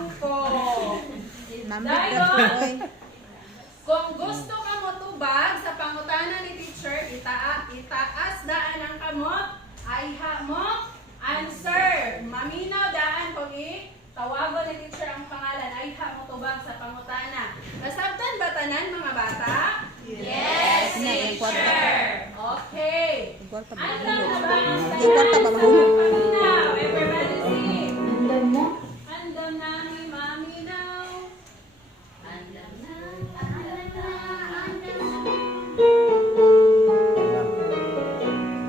grupo. Dayon, kung gusto ka mo tubag sa pangutana ni teacher, itaas daan ang kamot, ay ha mo, answer. Maminaw daan kung tawagon ni teacher ang pangalan, ay ha mo tubag sa pangutana. Nasabtan ba tanan mga bata? Yes, teacher! Okay. Andam na ba ang tanan? Paminaw. Everybody sing. Andam na ni maminaw. Andam na, andam na, andam na.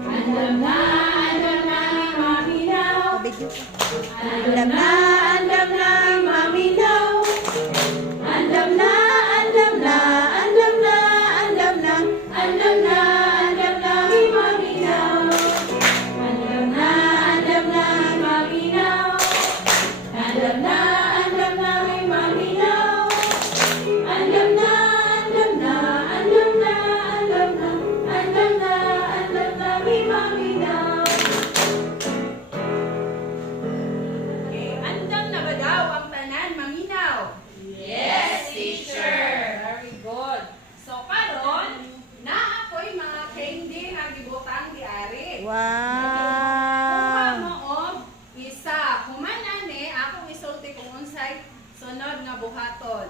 Andam na, andam na ni maminaw. Andam na, andam na ni maminaw. Andam na, andam na, andam na, andam na, andam na, andam na ni maminaw. Andam na, andam na ni maminaw. Andam na, andam na ni maminaw. Andam na, andam na, andam na, andam na, andam na, andam na ni maminaw. Okay, andam na ba daw ang tanan maminaw? Yes, teacher. Very good. So karon na ako'y mga candy nga gibutang diari. Kuha Wow. mo og isa. Human ani akong isulti kung unsay sunod nga buhaton.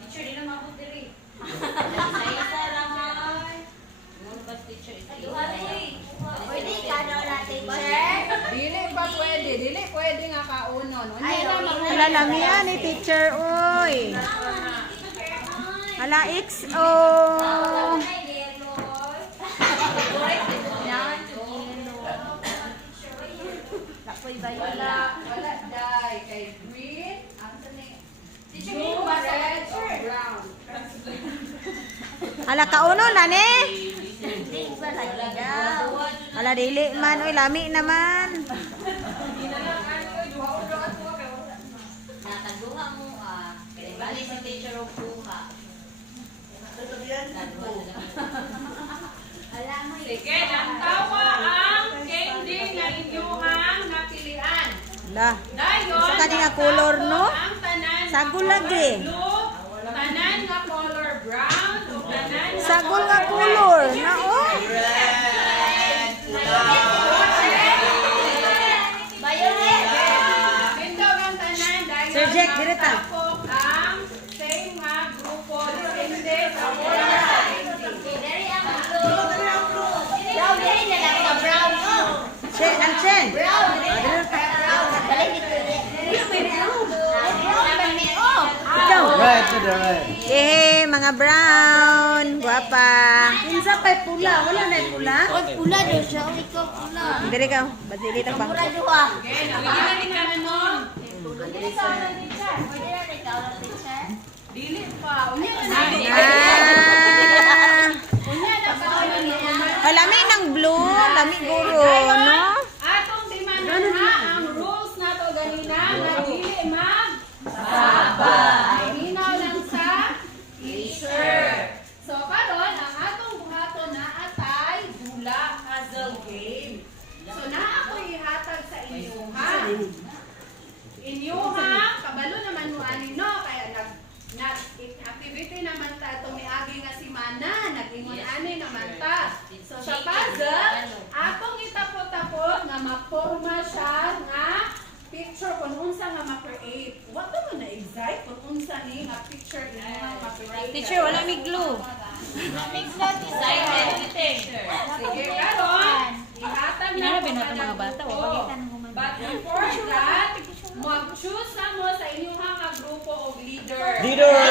Teacher, di na mabot diri. Isa lang ay. Ano ba teacher? Pwede ka daw na, teacher. Dili pa pwede, dili pwede nga kaunon. Unya na Wala lang yan ni teacher, oy. Hala, XO. wala dai kay green, ang tani. Teacher, Blue, may basa red, teacher. or brown. Hala, kauno na ni. Hindi ba lagi daw? Hala, dili man, oy, lami naman. Nakaduha mo bali si teacher og duha. Alam mo, Sige, nagtawa ang candy nga inyuhang napilian. Hala. Dayon, Sa kanina color, no? ang tanan Sagol nga lagi. color blue, tanan nga color brown, ug tanan nga Sagol nga color. Na, oh. violet. Bindog ang tanan dayon Sir Jack, direta. matapok ang same nga grupo. Depende sa wala candy. Dari ang blue. Brown din na lang ka brown. Oh. Chen, ang Chen. Brown. Balik dito. Ikaw. Right to the right. Eh, mga brown. Guwapa. Kinsa pa'y pula? Wala na pula? Pula daw siya. Ikaw pula. Dili ka. Badili tang Mura bangko. duha. Okay, nabigyan ni kanon. Pwede ikaw na, teacher. Pwede na ikaw na, teacher. Dili pa. Unya na Ah. Unya na ba Oh, lami ng blue. Lami guro, no? Atong timanan ha ang rules na to ganina nga dili mag sabay. Hinaw lang sa teacher. So karon ang atong buhaton na atay dula puzzle game. So naa ako ihatag sa inyo ha. Inyo ha, kabalo naman mo ani no kaya nag activity naman ta itong niagi nga si Mana, nag-ingon ani naman ta. So sa puzzle, atong itapot-tapot nga maporma siya nga picture kung unsa nga ma-create. What to man na-excite kung unsa ni nga picture inyo nga ma-create. Teacher, wala may glue. Sige, karon, ihatag na Hinahanapin natin mga bata, grupo. wapag But before that, mag-choose na mo sa inyong mga grupo o leader. Leader!